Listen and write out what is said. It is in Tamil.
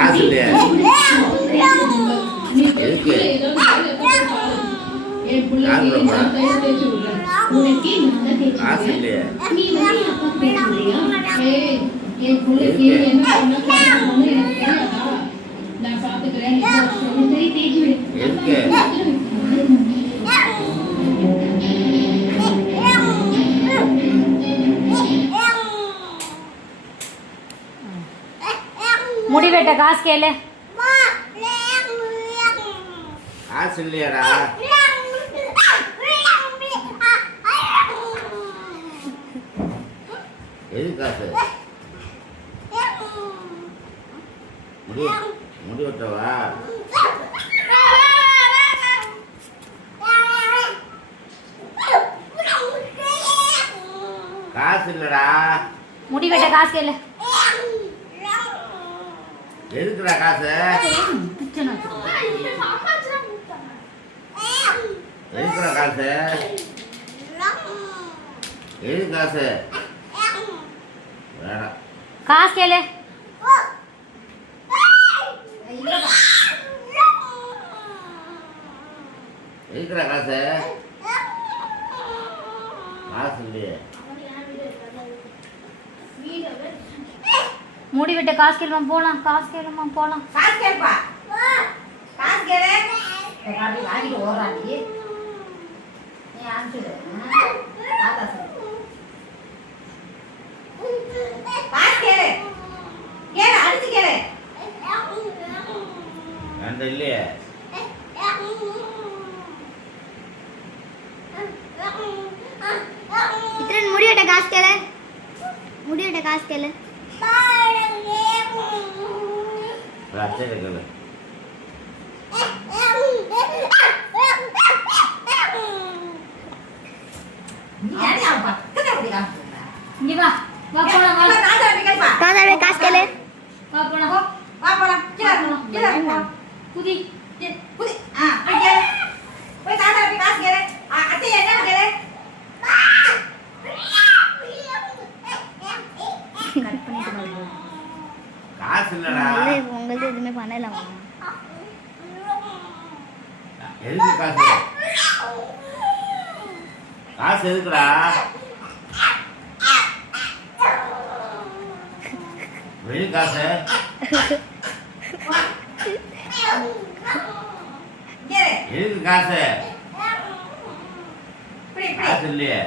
காசு இல்லையா? எதுக்கு? காசு இல்லையா? எதுக்கு? முடி வெட்ட காசு கேளு. காசு இல்லையாடா? எது காசு? முடி வெட்டவா? காசு இல்லடா. முடி வெட்ட காசு கேளு. எதுக்குடா காசு? எதுக்குடா காசு? எது காசு? வேணாம். காசு கேளு. எதுக்குடா காசு? காசு இல்லையே. முடி வெட்ட காசு கேளுமா போலாம். காசு கேளுமா போலாம். காசு கேப்பா. காசு கேளு. பாடி வாங்கிட்டு ஓடுறாடி. நீ அனுப்பிடு. தாத்தா சொல்லு. காசு கேளு. கேளு அடிச்சு கேளு. அந்த இல்லையே. இத்தனை முடி வெட்ட காசு கேளு. முடி வெட்ட காசு கேளு. சரி கேளு. இங்க வா. வா போலாம் வா. தாத்தா காசு கேளு. வா போலாம். வா போலாம். கீழ குதி. புடி. போய் கேளு. போய் தாத்தா போய் காசு கேளு. அத்தை என்ன கேளு. கட் பண்ணிட்டு வா. காசு இல்லடா. உங்களுக்கு எதுவுமே பண்ணலாமா? எதுக்கு காசு? காசு எதுக்குடா? வெளி காசு? எதுக்கு காசு? காசு இல்லையே.